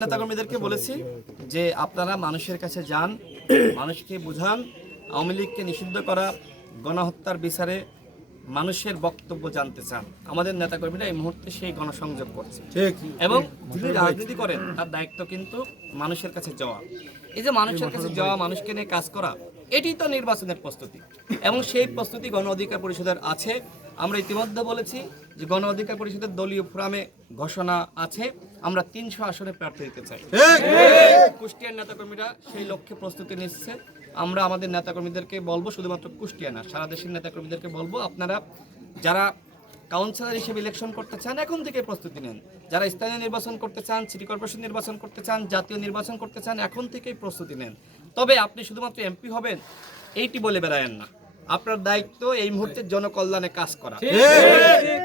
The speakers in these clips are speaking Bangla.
নেতাকর্মীদেরকে বলেছি যে আপনারা মানুষের কাছে যান মানুষকে বুঝান আওয়ামী লীগকে নিষিদ্ধ করা গণহত্যার বিচারে মানুষের বক্তব্য জানতে চান। আমাদের নেতাকর্মীরা এই মুহূর্তে সেই গণসংযোগ করছে। এবং যিনি রাজনীতি করেন তার দায়িত্ব কিন্তু মানুষের কাছে যাওয়া। এই যে মানুষের কাছে যাওয়া মানুষকে নিয়ে কাজ করা এটি তো নির্বাচনের প্রস্তুতি। এবং সেই প্রস্তুতি গণ অধিকার পরিষদের আছে। আমরা ইতিমধ্যে বলেছি যে গণ অধিকার পরিষদের দলীয় ফোরামে ঘোষণা আছে। আমরা তিনশো আসনে প্রার্থী দিতে চাই। কুষ্টিয়ার নেতাকর্মীরা সেই লক্ষ্যে প্রস্তুতি নিচ্ছে। আমরা আমাদের নেতাকর্মীদেরকে বলব শুধুমাত্র কুষ্টিয়া না সারা দেশের নেতাকর্মীদেরকে বলব আপনারা যারা কাউন্সিলর হিসেবে ইলেকশন করতে চান এখন থেকে প্রস্তুতি নেন। যারা স্থানীয় নির্বাচন করতে চান সিটি কর্পোরেশন নির্বাচন করতে চান জাতীয় নির্বাচন করতে চান এখন থেকেই প্রস্তুতি নেন। তবে আপনি শুধুমাত্র এমপি হবেন এইটি বলে বেড়ায়েন না। আপনার দায়িত্ব এই মুহূর্তে জনকল্যাণে কাজ করা।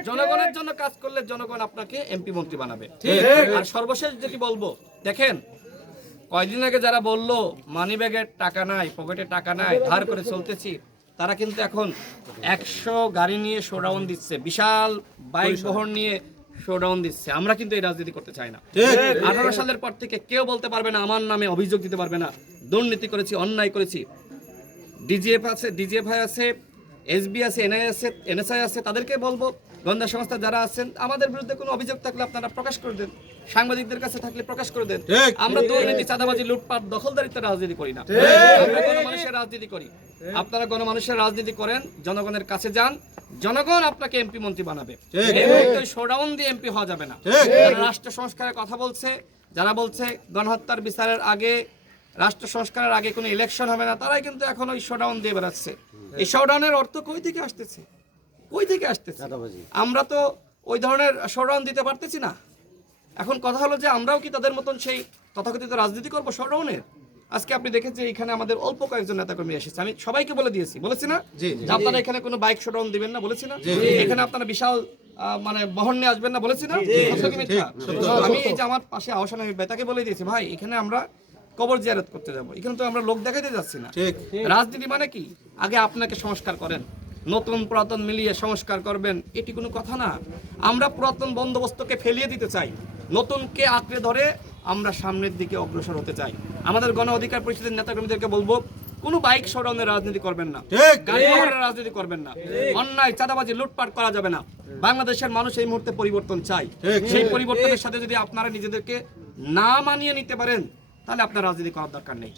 জনগণের জন্য কাজ করলে জনগণ আপনাকে এমপি মন্ত্রী বানাবে। আর সর্বশেষ যেটি বলব দেখেন কয়দিন আগে যারা বলল মানি ব্যাগের টাকা নাই পকেটে টাকা নাই ধার করে চলতেছি তারা কিন্তু এখন একশো গাড়ি নিয়ে শোডাউন দিচ্ছে বিশাল বাইক বহর নিয়ে শোডাউন দিচ্ছে। আমরা কিন্তু এই রাজনীতি করতে চাই না। আঠারো সালের পর থেকে কেউ বলতে পারবে না আমার নামে অভিযোগ দিতে পারবে না। দুর্নীতি করেছি অন্যায় করেছি। ডিজিএফ আছে ডিজিএফআই আছে এসবি আছে এনআই আছে এনএসআই আছে তাদেরকে বলব গোয়েন্দা সংস্থা যারা আছেন আমাদের বিরুদ্ধে কোনো অভিযোগ থাকলে আপনারা প্রকাশ করে দেন। সাংবাদিকদের কাছে থাকলে প্রকাশ করে দেন। আমরা দুর্নীতি চাঁদাবাজি লুটপাট দখলদারিত্বের রাজনীতি করি না। আমরা গণমানুষের রাজনীতি করি। আপনারা গণমানুষের রাজনীতি করেন জনগণের কাছে যান জনগণ আপনাকে এমপি মন্ত্রী বানাবে। শোডাউন দিয়ে এমপি হওয়া যাবে না। রাষ্ট্র সংস্কারের কথা বলছে যারা বলছে গণহত্যার বিচারের আগে রাষ্ট্র সংস্কারের আগে কোনো ইলেকশন হবে না তারাই কিন্তু এখন ওই শোডাউন দিয়ে বেড়াচ্ছে। এই শোডাউনের অর্থ কই থেকে আসতেছে? কই থেকে আসতেছে? আমরা তো ওই ধরনের শোডাউন দিতে পারতেছি না। এখন কথা হলো যে আমরাও কি তাদের মতন সেই তথাকথিত রাজনীতি করব শোডাউনের আজকে আপনি দেখেন যে এখানে আমাদের অল্প কয়েকজন নেতাকর্মী এসেছে। আমি সবাইকে বলে দিয়েছি বলেছি না? যে আপনারা এখানে কোনো বাইক শোডাউন দিবেন না বলেছি না? এখানে আপনারা বিশাল আহ, মানে বহন নিয়ে আসবেন না বলেছি না? আমি এই যে আমার পাশে আহসান আমি ভাই তাকে বলে দিয়েছি ভাই এখানে আমরা কবর জিয়ারত করতে যাব। এখানে তো আমরা লোক দেখাইতে যাচ্ছি না। ঠিক। রাজনীতি মানে কি? আগে আপনাকে সংস্কার করেন। নতুন পুরাতন মিলিয়ে সংস্কার করবেন। এটি কোনো কথা না। আমরা পুরাতন বন্দোবস্তকে ফেলিয়ে দিতে চাই। নতুনকে আঁকড়ে ধরে আমরা সামনের দিকে অগ্রসর হতে চাই। আমাদের গণ অধিকার পরিষদের নেতাকর্মীদেরকে বলব কোনো বাইক সরানোর রাজনীতি করবেন না। গাড়ি মহলের রাজনীতি করবেন না। অন্যায় চাঁদাবাজি লুটপাট করা যাবে না। বাংলাদেশের মানুষ এই মুহূর্তে পরিবর্তন চাই সেই পরিবর্তনের সাথে যদি আপনারা নিজেদেরকে না মানিয়ে নিতে পারেন তাহলে আপনার রাজনীতি করার দরকার নেই।